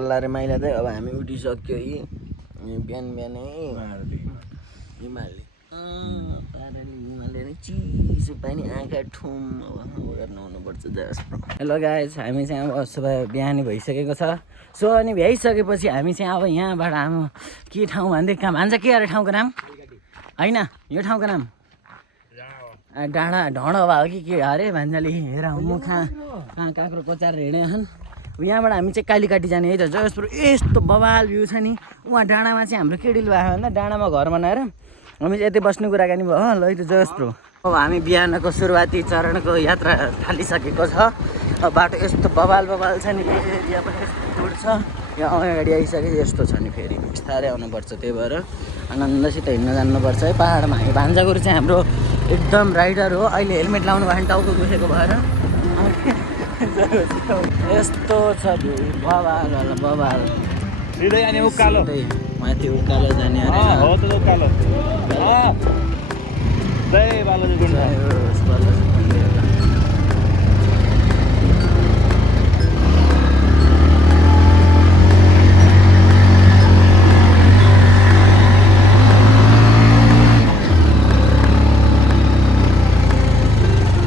रे माइला चाहिँ अब हामी उठिसक्यो बिहान बिहानै हिमालय हिमालय चिसो पानी आँखा ठुम अब नुहाउनुपर्छ जस्तो। हेलो गाइस, हामी चाहिँ अब सुबह बिहानै भइसकेको छ। सो अनि भ्याइसकेपछि हामी चाहिँ अब यहाँबाट हाम्रो के ठाउँ भन्दै कहाँ भन्छ, के अरे ठाउँको नाम होइन, यो ठाउँको नाम डाँडा ढँडो भयो कि के अरे भान्जाले हेर म कहाँ काँक्रो कोचार हिँडे छन्। यहाँबाट हामी चाहिँ कालीकाटी जाने है त। जसपुर यस्तो बवाल भ्यू छ नि। उहाँ डाँडामा चाहिँ हाम्रो के डिल भयो भन्दा डाँडामा घर बनाएर हामी चाहिँ यतै बस्ने कुराकानी भयो ल है त जसपुर। अब हामी बिहानको सुरुवाती चरणको यात्रा थालिसकेको छ। अब बाटो यस्तो बवाल छ नि, एरिया पनि यस्तो दूर छ। यहाँ अगाडि आइसके यस्तो छ नि, फेरि बिस्तारै आउनुपर्छ, त्यही भएर आनन्दसित हिँड्न जानुपर्छ है पाहाडमा। हामी भान्जागुरु चाहिँ हाम्रो एकदम राइडर हो। अहिले हेलमेट लाउनु भयो भने टाउको दुखेको भएर यस्तो छ भ्यू बवाल बवाल। माथि उकालो जाने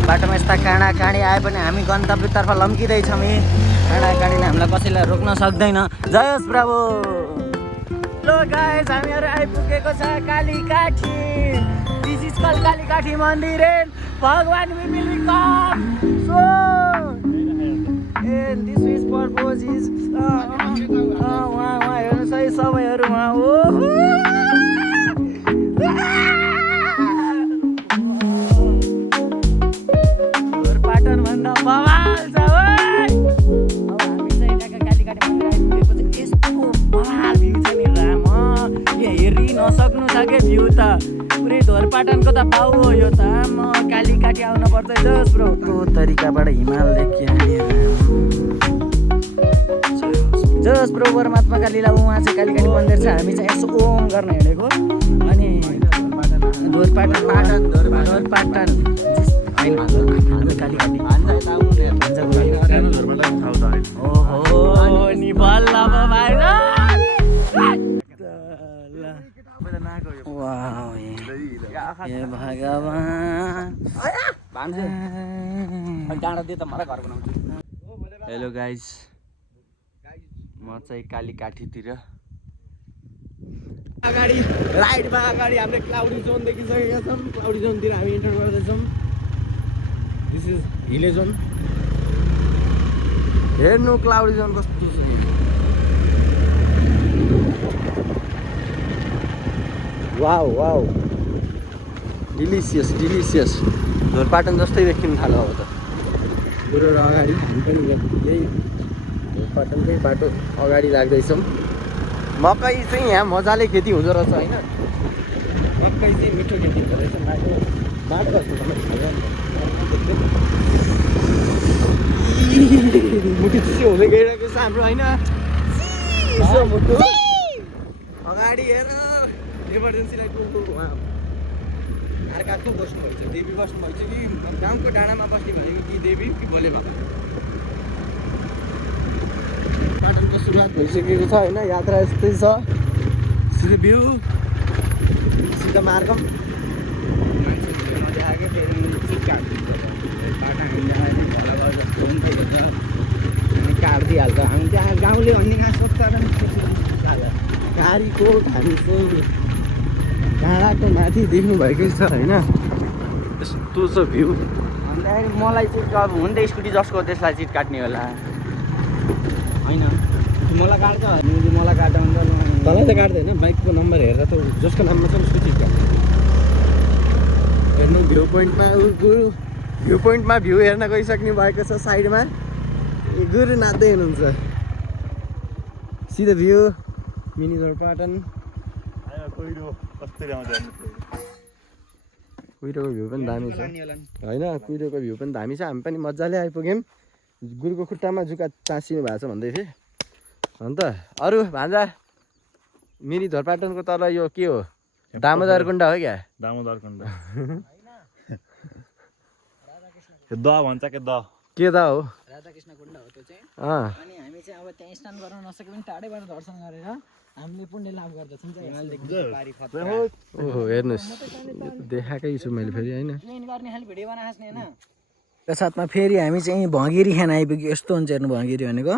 बाटोमा यस्ता काँडी आए पनि हामी गन्तव्यतर्फ लम्किँदैछौँ। काँडीले हामीलाई कसैलाई रोक्न सक्दैन। जय होस् प्रभु। लो गाइस, हामीहरू आइपुगेको छ Kalikathi. This is called Kalikathi मन्दिर एन्ड भगवान will be come soon and this is purpose is वहाँ हेर्नुहोस् है सबैहरू वहाँ हो। भन्दा बवाल छ है। अब हामी चाहिँ यहाँका कालीकाटी मन्दिर आइपुगेपछि यस्तो बवाल भ्यू छ नि राम, यो हेरि नसक्नु छ के भ्यू त। पुरै धोरपाटनको त पाउ हो यो त। म कालीकाटी आउनुपर्छ जसप्रो। त्यो तरिकाबाट हिमाल देखियो जसप्रो परमात्माका लीला। उहाँ चाहिँ कालीकाटी मन्दिर छ। हामी चाहिँ यसो ओम गर्न हिँडेको। अनि धोरपाटन ओहो नि बल्ल भाइ भगवान। हेलो गाइस, म चाहिँ कालीकाठीतिर अगाडि राइडमा अगाडि हामीले क्लाउडी जोन देखिसकेका छौँ। क्लाउडी जोनतिर हामी इन्टर गर्दैछौँ। This is Hile zone. हेर्नु क्लाउडी जोन कस्तो छ। Wow wow delicious delicious. Dhorpatan जस्तै देखिन थाल्यो अब त। पुरो अगाडि हामी पनि यही धोरपाटनकै बाटो अगाडि लाग्दैछौँ। मकै चाहिँ यहाँ मजाले खेती हुँदो रहेछ होइन। मकै चाहिँ मिठो खेती हुँदो रहेछ। बाटो कस्तो मुटु चिसो हुँदै गइरहेको छ हाम्रो होइन। मुटु अगाडि हेर इमर्जेन्सी लाइट उहाँ अर्काको बस्नुभएछ। देवी बस्नुभएछ कि गाउँको डाँडामा बस्ने भनेको कि देवी कि भोले बाबा। पाटनको सुरुवात भइसकेको छ होइन। यात्रा यस्तै छ। सिधै भ्यू सिधा मार्ग काटिदिइहाल्छ। हामी त्यहाँ गाउँले भन्ने कहाँ सस्ता गाडीको हामीको डाँडाको माथि देख्नु भएकै छ होइन। यस्तो छ भ्यू। अन्त मलाई चाहिँ अब हुन त स्कुटी जसको त्यसलाई सिट काट्ने होला होइन। मलाई काट्छ मलाई काट्दा हुन्छ। तँलाई त काट्दैन, बाइकको नम्बर हेरेर त जसको नाममा छ उसको सिट काट्छ। हेर्नु भ्यू पोइन्टमा भ्यू हेर्न गइसक्ने भएको छ। साइडमा गुरु नाच्दै हुनुहुन्छ। सिधै भ्यू मिनी धोरपाटन। कुहिरोको भ्यू पनि दामी छ होइन। कुहिरोको भ्यू पनि दामी छ। हामी पनि मजाले आइपुग्यौँ। गुरुको खुट्टामा जुका टाँसिनु भएको छ भन्दै थिएँ। अन्त अरू भान्जा मिनी धोरपाटनको तल यो के हो? दामोदर कुण्ड हो क्या? दामोदर कुण्ड द भन्छ के द के त हो राधाकृष्ण कुण्ड हो त्यो चाहिँ। अँ अनि हामी चाहिँ अब त्यहाँ स्नान गर्न नसके पनि टाढैबाट दर्शन गरेर हामीले पुण्य लाभ गर्दछौँ। ओहो हेर्नुहोस् देखाएकै छु मैले फेरि होइन क्लिन गर्ने खालि भिडियो बनाएको नि होइन। त्यो साथमा फेरि हामी चाहिँ भँगेरी खान आइपुग्यो। यस्तो हुन्छ हेर्नु भँगेरी भनेको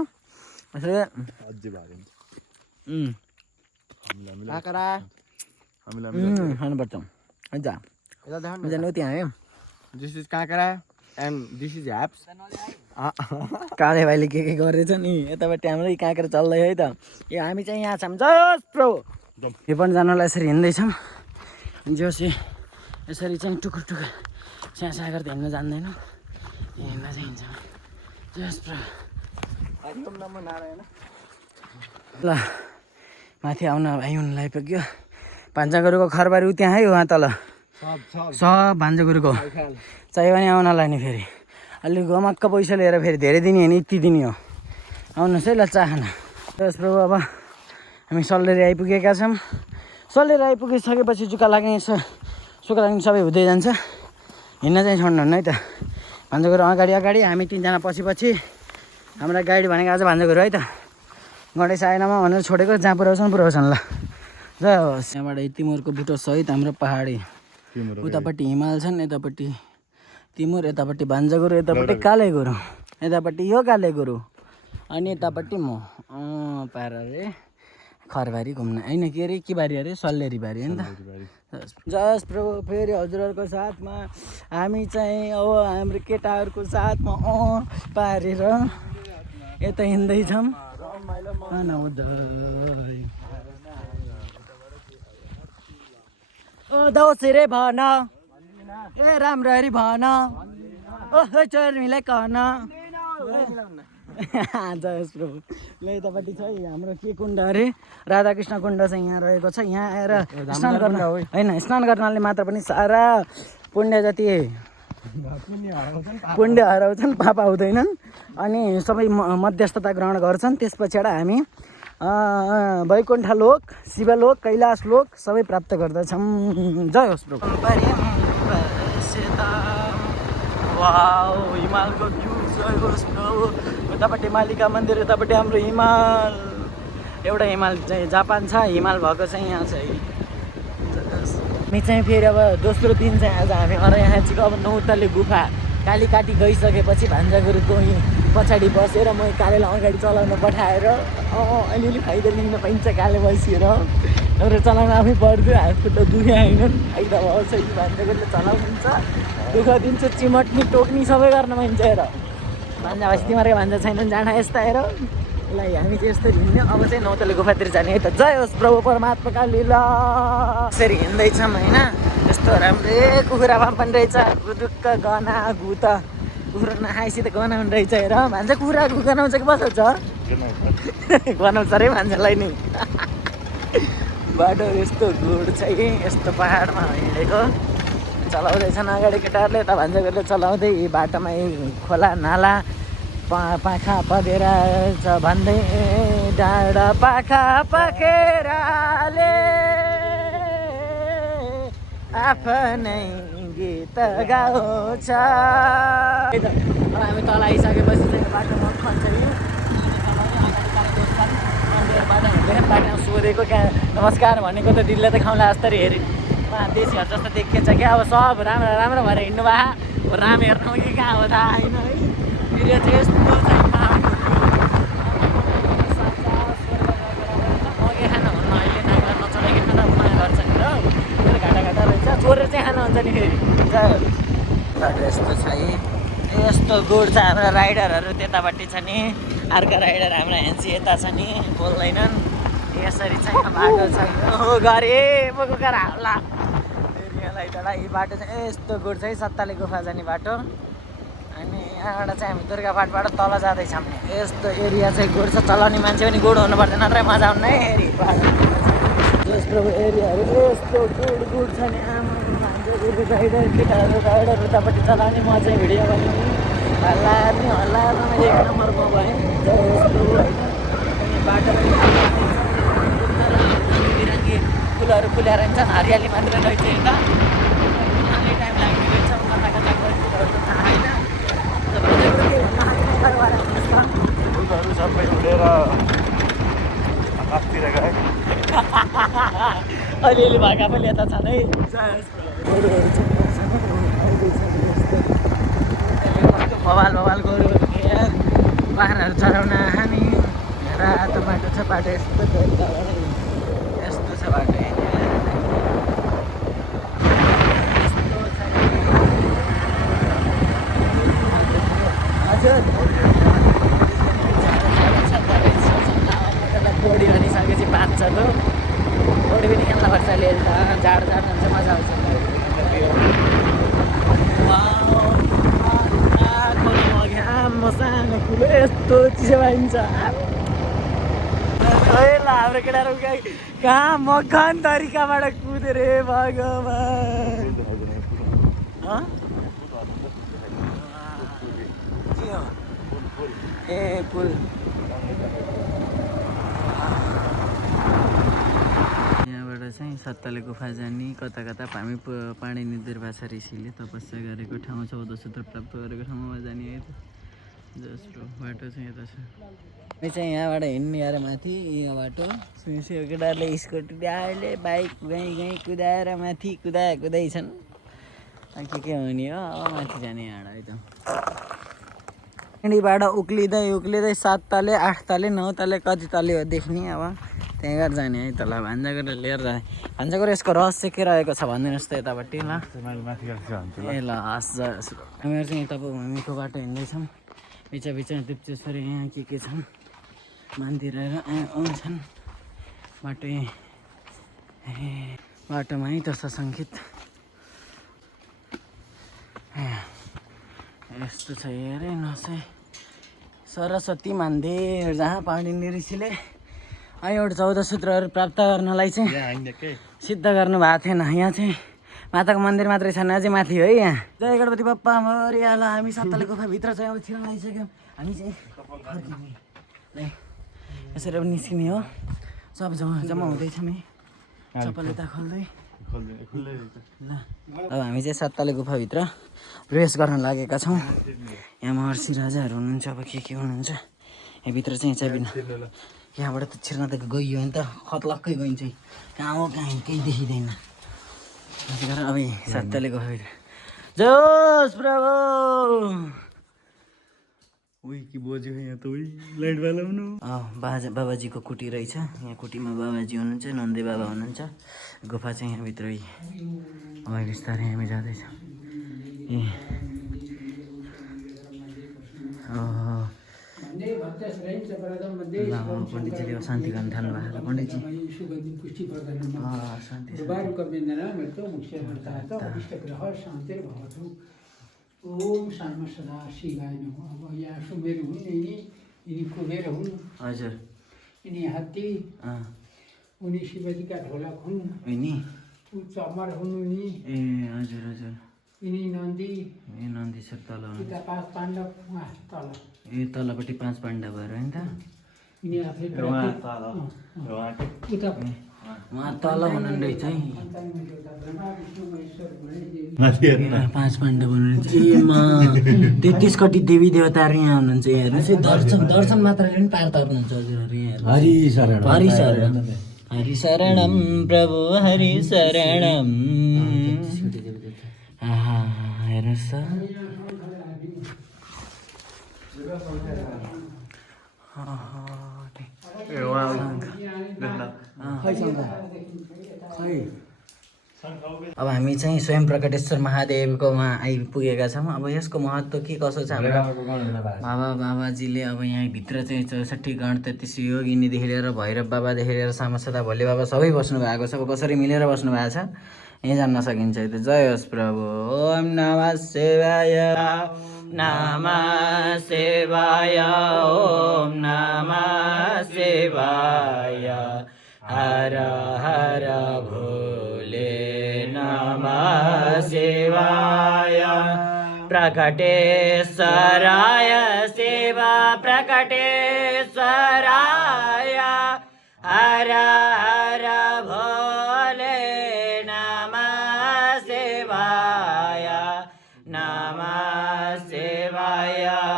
काँक्रा खानुपर्छ हुन्छ जानु त्यहाँ है। दिस इज काँक्रा एन्ड दिस इज ह्याप्स काले भाइले के गरेछ नि यतापट्टि हाम्रै काँक्रा चल्दै है त। ए हामी चाहिँ यहाँ छौँ जस प्रो यो पनि जानलाई यसरी हिँड्दैछौँ जोसी यसरी चाहिँ टुकुर टुकुर स्याँ गरेर हिँड्न जान्दैन हिँड्न चाहिँ हिँड्छौँ जस प्रो। ल माथि आउन भाइ हुन आइपुग्यो। भान्जागुरुको खरबारी त्यहाँ है उहाँ तल सब भान्जागुरुको चाहियो भने आउनलाई नि फेरि अलि गमक्क पैसा लिएर फेरि धेरै दिने होइन यति दिने हो। आउनुहोस् है ल चाहना जस प्रभु। अब हामी सल्लेरी आइपुगेका छौँ। सल्लेरी आइपुगिसकेपछि जुका लाग्ने सुका लाग्ने सबै हुँदै जान्छ। हिँड्न चाहिँ छोड्नुहुन्न है त। भान्जागुरु अगाडि अगाडि हामी तिनजना पछि पछि। हामीलाई गाइड भनेको आज भान्जागुरु है त। गणेश आएनमा भनेर छोडेको जहाँ पुऱ्याउँछन् ल जय होस्। यहाँबाट तिमुरको बुटो सहित हाम्रो पहाडी उतापट्टि हिमाल छन् यतापट्टि तिमुर यतापट्टि भान्जागुरु यतापट्टि काले गुरु यतापट्टि यो काले गुरु अनि यतापट्टि म पारा रे खरबारी घुम्न होइन के अरे के बारी अरे सल्लेरी बारी हो नि त। जस प्रभु फेरि हजुरहरूको साथमा हामी चाहिँ अब हाम्रो केटाहरूको साथमा पारेर यता हिँड्दैछौँ। दौसेरे भन ए राम्ररी भन ओ चर्मीलाई कहन जयस प्रभु। ल यतापट्टि छ हाम्रो के कुण्ड अरे राधाकृष्ण कुण्ड चाहिँ यहाँ रहेको छ। यहाँ आएर स्नान गर्न होइन स्नान गर्नाले मात्र पनि सारा पुण्य जति पुण्य हराउँछन् पाप आउँदैनन् अनि सबै मध्यस्थता ग्रहण गर्छन्। त्यस पछाडि हामी वैकुण्ठ लोक शिवलोक कैलाश लोक सबै प्राप्त गर्दछौँ। जय होस् प्रभु। हिमालको भ्यू जय होस् प्रभु। यतापट्टि मालिका मन्दिर यतापट्टि हाम्रो हिमाल एउटा हिमाल चाहिँ जापान छ हिमाल भएको चाहिँ यहाँ छ। हामी चाहिँ फेरि अब दोस्रो दिन चाहिँ आज हामी यहाँ चाहिँ अब नौतले गुफा कालीकाटी गइसकेपछि भान्जागुरुको पछाडि बसेर म कालेलाई अगाडि चलाउन पठाएर अलिअलि फाइदा लिन पाइन्छ काले बसिएर तर चलाउन आफै पर्यो। हात खुट्टा दुख्या होइन फाइदा भएको छ। भान्जागुरुले चलाउनुहुन्छ दुःख दिन्छ चिमट्नी टोक्नी सबै गर्न पाइन्छ हेर। भान्जा भएपछि तिमीहरूको भान्जा छैन जाँडा यस्ता हेर। ल हामी चाहिँ यस्तो हिँड्ने अब चाहिँ नौतले गुफातिर जाने है त। जय होस् प्रभु परमात्माका लीला। यसरी हिँड्दैछौँ होइन यस्तो राम्रै कुखुरा फार्म पनि रहेछ गुदुक्क गना गुत कुखुरा नखाएपछि त गनाउने रहेछ हेर। भान्जा कुखुरा गनाउँछ कि बसाउँछ गनाउँछ अरे भान्जालाई नि। बाटो यस्तो गुड छ कि यस्तो पाहाडमा हिँडेको चलाउँदैछन् अगाडि केटाहरूले यता भान्जागुरुले चलाउँदै बाटोमा खोला नाला पाखा पखेरा छ भन्दै डाँडा पाखा पखेराले आफ्नै गीत गाउँछ। हामी तल आइसकेपछि चाहिँ बाटोमा खन्छौँ बाटोमा सोधेको क्या नमस्कार भनेको त दिलले त खाउँला जस्तो हेरेँ देशीहरू जस्तो देखिन्छ क्या। अब सब राम्रो राम्रो भएर हिँड्नु भयो राम हेर्नु कि कहाँ हो थाहा होइन है। फेरि चाहिँ यस्तो चाहिँ मगे खाना हुन्न अहिले नानीलाई नचलाइकन त उहाँ गर्छ नि र फेरि घाटा घाटा रहेछ चोरेर चाहिँ खानु हुन्छ नि फेरि। यस्तो छ यस्तो गुड छ। हाम्रो राइडरहरू त्यतापट्टि छ नि अर्को राइडर हाम्रो ह्यान्सी यता छ नि बोल्दैनन्। यसरी चाहिँ बाटो छ हो गरे बोकेर हाल्ला फेरि यहाँलाई त यी बाटो चाहिँ यस्तो गुड छ सत्ताले गुफा जाने बाटो। अनि यहाँबाट चाहिँ हामी दुर्गापाटबाट तल जाँदैछौँ। यस्तो एरिया चाहिँ गुड छ चलाउने मान्छे पनि गुड हुनुपर्छ नत्र मजा आउनु है हेरी यस्तो एरियाहरू यस्तो गुड छ नि आमा राइडर केटाहरू राइडर उतापट्टि चलाउने म चाहिँ भिडियो बनाउने हल्ला एक नम्बरमा भएँ। बाटो बिरङ्गी फुलहरू फुलेर हिँड्छन् हरियाली मात्र रहेछ यता टाइम लाग्ने रहेछ कता कता गएर थाहा होइन। रुखहरू सबै उडेर आकाशतिर गए। अलिअलि भाका पनि यता छन् है। बवाल बवाल गऱ्यो यार, बाख्राहरू चराउन हामी। रातो बाटो छ, बाटो यस्तो छ बाटो। हजुर पौडी हानिसकेपछि बाँच्छ त, पौडी पनि खेल्न पर्छ अहिले त, जाडो जाडो हुन्छ, मजा आउँछ। आम्मा सानो कुलो यस्तो चिसो पाइन्छ। हाम्रो केटाहरू कहाँ मगन तरिकाबाट कुदे रे भगवान्। ए पुल यहाँबाट चाहिँ सत्तले गुफा जाने, कता कता हामी पाणी निर्वाचा ऋषिले तपस्या गरेको ठाउँ, 14 सूत्र प्राप्त गरेको ठाउँमा जाने है त। जस्तो बाटो चाहिँ यता छ। हामी चाहिँ यहाँबाट हिँड्ने यार माथि यो बाटो। केटाहरूले स्कुटी अहिले बाइक गहीँ कुदाएर माथि कुदाइछन्। के हुने हो, अब माथि जाने यहाँबाट है त। हिँडीबाट उक्लिँदै 7 तले 8 तले 9 तले कति तले हो देख्ने। अब त्यहीँ गरेर जाने है तल भान्जागढ लिएर जाने। भान्जागढ यसको रहस्य के रहेको छ भनिदिनुहोस् त यतापट्टि ल। ए ल हस् हामीहरू चाहिँ यता भूमिको बाटो हिँड्दैछौँ। बिचमा दिप्चेश्वरी यहाँ के छन् मन्दिरहरू आउँछन्। बाटोमा है त सङ्गीत यस्तो छ हेरे नसे सरस्वती मन्दिर, जहाँ पाणिनि ऋषिले एउटा 14 सूत्रहरू प्राप्त गर्नलाई चाहिँ सिद्ध गर्नु भएको थिएन। यहाँ चाहिँ माताको मन्दिर मात्रै छन्, अझै माथि है। यहाँ जय गणपति बप्पा मोरियाला। हामी सत्तले गुफाभित्र चाहिँ अब छिर्न लागिसक्यौँ। हामी चाहिँ यसरी अब निस्किने हो। सब जम्मा हुँदैछ नि, चप्पल यता खोल्दै ल। अब हामी चाहिँ सत्तले गुफाभित्र प्रवेश गर्न लागेका छौँ। यहाँ महर्षि राजाहरू हुनुहुन्छ, अब के हुनुहुन्छ यहाँभित्र चाहिँ बिना यहाँबाट त छिर्न त गइयो भने त खतलक्कै गइन्छ। कहाँ हो कहाँ केही देखिँदैन। अब सत्तले गुफाभित्र जोस् प्रभु। उही कि बोज्यो यहाँ त, उही लाइट बालाउनु। बाबाजीको कुटी रहेछ। यहाँ कुटीमा बाबाजी हुनुहुन्छ, नन्दे बाबा हुनुहुन्छ। गुफा चाहिँ यहाँभित्र अब बिस्तारै हामी जाँदैछौँ। ए पण्डितजीले शान्ति गर्न थाल्नु भएको पण्डितजी। ओम सामा सदा शिवाय नमः। अब यहाँ सुमेर हुन्, यिनी कुबेर हुन्, हजुर यिनी हात्ती, उनी शिवजीका ढोलक हुन्, यिनी चमर हुन्, उनी ए हजुर यिनी नन्दी छ तल। उता 5 पाण्डव उहाँ तल। ए तलपट्टि 5 पाण्डवहरू होइन त। यिनी आफै उता उहाँ तल हुनुहुँदैछ है। 5 पाण्डव हुनुहुन्छ। 33 कोटी देवी देवताहरू यहाँ हुनुहुन्छ। यहाँ दर्शन मात्रले पनि पार तर्नुहुन्छ हजुरहरू। यहाँ हरि शरणम प्रभु हरि शरणम। हेर्नुहोस् अब हामी चाहिँ स्वयं प्रकटेश्वर महादेवकोमा आइपुगेका छौँ। अब यसको महत्त्व के कसो छ हाम्रो बाबाजीले अब यहाँभित्र चाहिँ 64 गण 33 योगिनीदेखि लिएर भैरव बाबादेखि लिएर सामसदा भोले बाबा सबै बस्नु भएको छ। अब कसरी मिलेर बस्नु भएको छ यहीँ जान्न सकिन्छ। त जय होस् प्रभु। ओम नमः शिवाय नमः शिवाय ओम नमः शिवाय हर हर भोले नमः शिवाय प्रकटेश्वराय शिव प्रकटेश्वराय हर हर भोले नमः शिवाय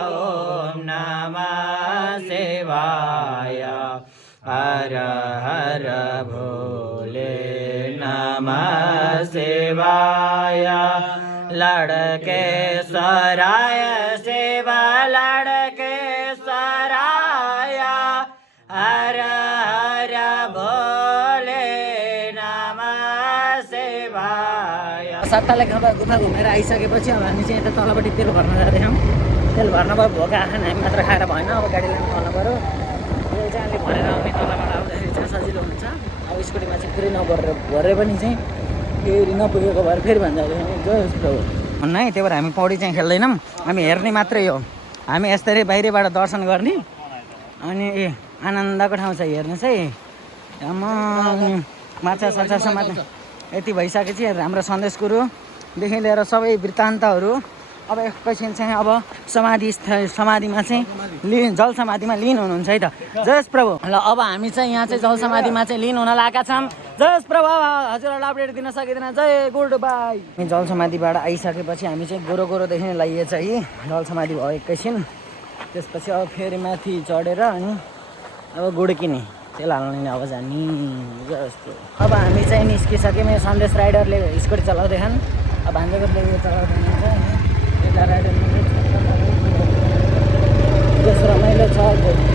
ओम नमः शिवाय हर हर भोले नमः शिवाय लड़केश्वराय शिव लड़केश्वराय हर हर भोले नमः शिवाय। सट्टाले गुफा घुमेर आइसकेपछि अब हामी चाहिँ यता तलपट्टि तेल भर्न जाँदैछौँ। तेल भर्न भयो भोका खाना हामी मात्र खाएर भएन, अब गाडी लानु तल पऱ्यो। तेल चाहिँ अलिक भरेर आउने, तलबाट आउँदाखेरि चाहिँ सजिलो हुन्छ। अब स्कुटीमा चाहिँ पुरै भरे पनि चाहिँ फेरि नपुगेको भएर फेरि भन्छ भन्नु है। त्यही भएर हामी पौडी चाहिँ खेल्दैनौँ, हामी हेर्ने मात्रै हो। हामी यस्तरी बाहिरबाट दर्शन गर्ने अनि आनन्दको ठाउँ छ हेर्नुहोस् है। माछा साछा समात्ने यति भइसकेपछि हाम्रो सन्देश गुरुदेखि लिएर सबै वृत्तान्तहरू अब एकैछिन चाहिँ अब समाधिमा चाहिँ जल समाधिमा लिन हुनुहुन्छ है त। जय प्रभु। ल अब हामी चाहिँ यहाँ चाहिँ जल समाधिमा चाहिँ लिन हुन लागेका छौँ। जय प्रभु। हजुरहरूलाई अपडेट दिन सकिँदैन। जय गुड बाई। जल समाधिबाट आइसकेपछि हामी चाहिँ गोरोदेखि लगाइएछ है। जल समाधि भयो एकैछिन, त्यसपछि अब फेरि माथि चढेर अनि अब गुड्किने तेल हाल्ने अब जाने जस्तो। अब हामी चाहिँ निस्किसक्यौँ। सन्देश राइडरले स्कुटी चलाउँदैछन्, अब भान्जाकोटले चलाउँदैन। यता राइडर रमाइलो छ।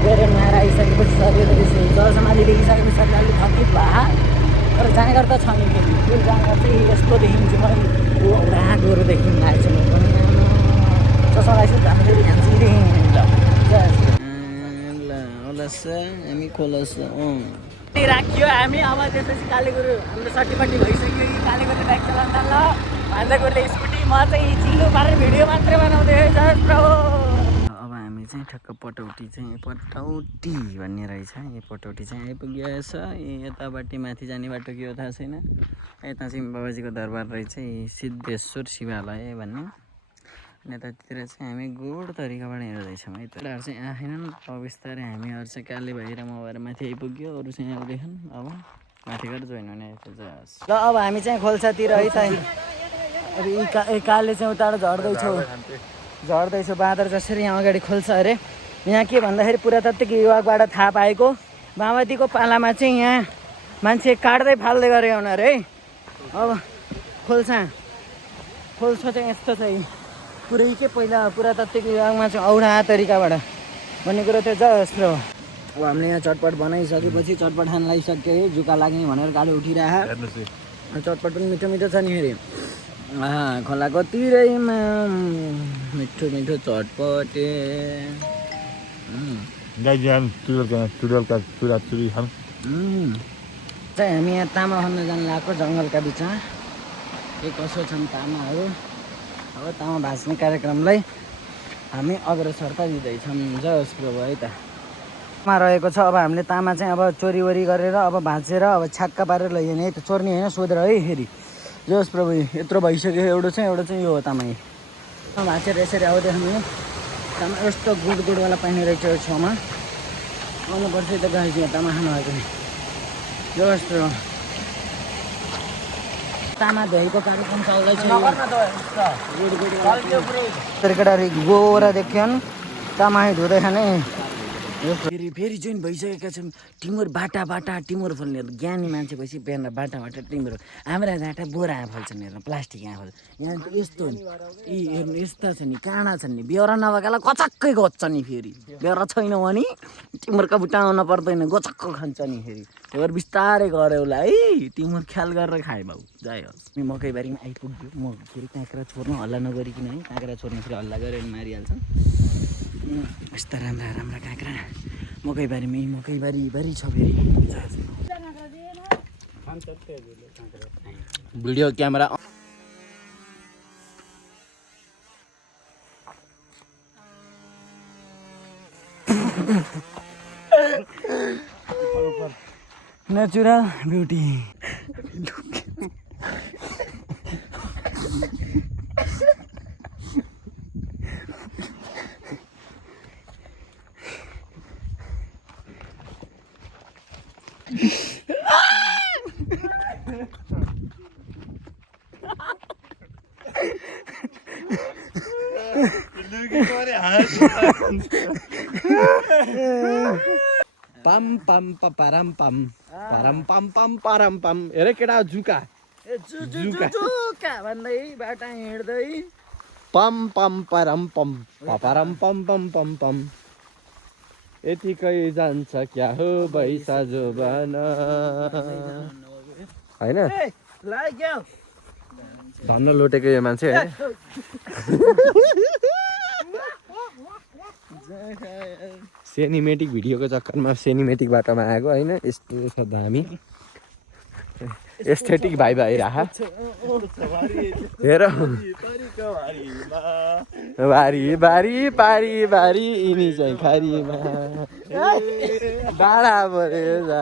बेरेनमा आएर आइसकेपछि शरीर जल समाधि देखिसकेपछि शरीर अलिक थकित भए तर जाँगर त छ नि। त्यो जाँगर चाहिँ यस्तो देखिन्छु मैले, पुरा गोरु देखिनु लागेको छु म पनि। चस्मा लगाइसक्यो हामीले हामी खोलस राखियो हामी। अब त्यसपछि कालेगुरु हाम्रो सट्टीपट्टि भइसक्यो कि कालेगुरु बाइक चलाउनु थाल्छ, भान्जाकोटले स्कुटी, म चाहिँ चिल्लो पारेर भिडियो मात्रै बनाउँदै जय प्रभु। अब हामी चाहिँ ठ्याक्क पटौटी भन्ने रहेछ। यो पटौटी चाहिँ आइपुगेछ। यतापट्टि माथि जाने बाटो के हो थाहा छैन। यता चाहिँ बाबाजीको दरबार रहेछ, सिद्धेश्वर शिवालय भन्ने। अनि यतातिर चाहिँ हामी गुड तरिकाबाट हेर्दैछौँ है। तहरू चाहिँ आएनन्। अब बिस्तारै हामीहरू चाहिँ काले भएर म भएर माथि आइपुग्यो, अरू चाहिँ आउँदैछन्। अब माथि गएर जोइन हुने ल अब हामी चाहिँ खोल्सातिर है त। अब काले चाहिँ उताबाट झर्दैछ बाँदर जसरी यहाँ अगाडि खोल्छ अरे। यहाँ के भन्दाखेरि पुरातात्विक विभागबाट थाहा पाएको माओवादीको पालामा चाहिँ यहाँ मान्छे काट्दै फाल्दै गरे हुन अरे है। अब खोल्छ चाहिँ यस्तो चाहिँ पुरै के पहिला पुरातात्विक विभागमा चाहिँ औडा तरिकाबाट भन्ने कुरो थियो जस्तो। अब हामीले यहाँ चटपट बनाइसकेपछि चटपट खान लागिसक्यो है। जुका लाग्ने भनेर गाडी उठिरह। चटपट पनि मिठो मिठो छ नि फेरि। खोलाको तिरैमा मिठो मिठो चटपट चाहिँ हामी यहाँ तामा खन्न जानु लागेको जङ्गलका बिचमा। के कसो छन् तामाहरू। अब तामा भाँच्ने कार्यक्रमलाई हामी अग्रसरता दिँदैछौँ जस प्रभु है त। तामा रहेको छ। अब हामीले तामा चाहिँ अब चोरीवरी गरेर अब भाँचेर अब छ्याक्क पारेर लैजाने है त। चोर्ने होइन सोधेर है फेरि जस प्रभु। यत्रो भइसक्यो। एउटा चाहिँ यो हो तामा। भाँचेर यसरी आउँदै हामी तामा यस्तो गुडवाला पानी रहेछ यो छेउमा। आउनुपर्छ त गाई तामा खानु भएको नि जस प्रभु। तामा धोइको कार्यक्रम चल्दैछ। केटाहरू गोरा देखिन् तामा धुँदै खाने। फेरि जोइन भइसकेका छौँ। टिमुर बाटा टिमुर फल्ने ज्ञानी मान्छे भएपछि बिहान बाटा टिमुर। हाम्रा जाँटा बोरा फल्छन् हेर्नु, प्लास्टिक यहाँ फल्छ। यहाँ त यस्तो नि हेर्नु यस्ता छ नि काँडा छन् नि। बेहोरा नभएकालाई कचक्कै गोच्छ नि फेरि। बेहोरा छैन भने टिमुरका बुट्टा आउन पर्दैन, गोचक्क खान्छ नि फेरि। त्यही भएर बिस्तारै गऱ्यो होला है। टिमुर ख्याल गरेर खाए बाउ जय होस्। मकैबारीमा आइपुग्यो। म फेरि काँक्रा छोड्नु हल्ला नगरिकन है। काँक्रा छोड्नु फेरि हल्ला गऱ्यो भने मारिहाल्छन्। यस्ता राम्रा काँक्रा मकैबारी छ फेरि। Video camera natural beauty. पम पम पपारम पम परम पम पम परम पम हेर केटा जुका ए जुका भन्दै बाटा हिँड्दै पम पम परम पम पपारम पम पम पम पम यतिकै जान्छ क्या हो बैसा जोबन होइन लाग्यो धन्न लोटेको यो मान्छे है सिनेमेटिक भिडियोको चक्करमा सिनेमेटिक बाटोमा आएको होइन यस्तो छ दामी एस्थेटिक भाइ भइरह हेर बारी बारी पारी बारी यिनी चाहिँ खारीमा डाँडा पऱ्यो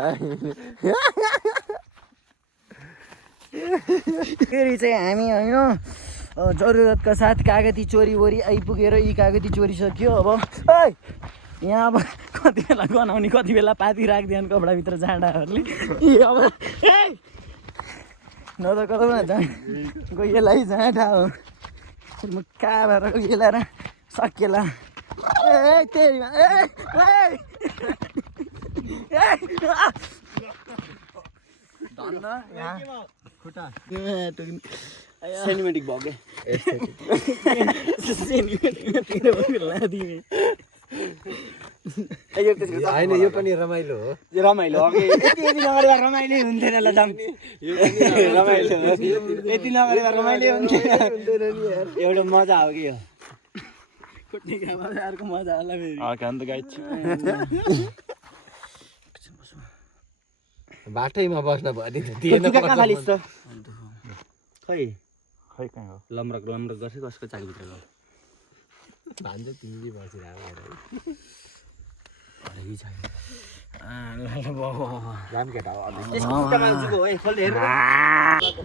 फेरि चाहिँ हामी होइन जरुरतका साथ कागती चोरी वरी आइपुगेर यी कागती चोरी सक्यो अब ओइ यहाँ अब कति बेला गनाउने कति बेला पाती राखिदियो कपडाभित्र जाँडाहरूले अब न त कतामा गइएलाई जाँडा हो म कहाँ भएर गइएला र सकिएला ए तेरीमा सिनेमेटिक भयो क्या होइन यो पनि रमाइलो हो रमाइलो हो कि यति नगरेर रमाइलो हुन्थेन ल जाम रमाइलो यति नगरेर रमाइलो हुन्थेन एउटा मजा हो कि यो कुट्ने काम अर्को मजा होला फेरि अन्त गाइड बाटैमा बस्न भयो खै खै कहाँ हो लम्रक गर्छ कसको चाकभित्र गयो भान्ज तिमीले बसिरहेको राम केटा हो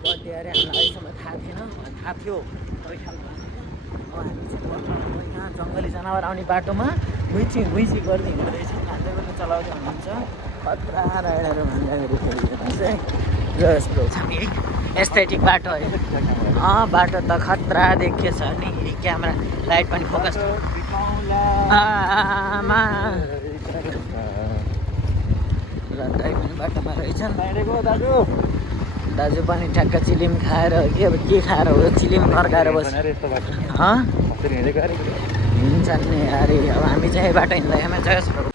बर्थडे अरे हामीलाई अहिलेसम्म थाहा थिएन थाहा थियो खै खालको अब हामी चाहिँ यहाँ जङ्गली जनावर आउने बाटोमा घुइची गर्दै हिँड्दो रहेछ खाँदै पनि चलाउँदै हुनुहुन्छ खतरा राइडहरू भन्दाखेरि जस ब्रो हामी एस्थेटिक बाटो है बाटो त खतरा देखिएछ नि क्यामेरा लाइट पनि फोकस दाइ पनि बाटोमा रहेछन् दाजु पनि ठ्याक्क चिलिम खाएर के अब के खाएर हो चिलिम फर्काएर बस्छ हिँड्छन् नि अरे अब हामी चाहिँ बाटो हिँड्दा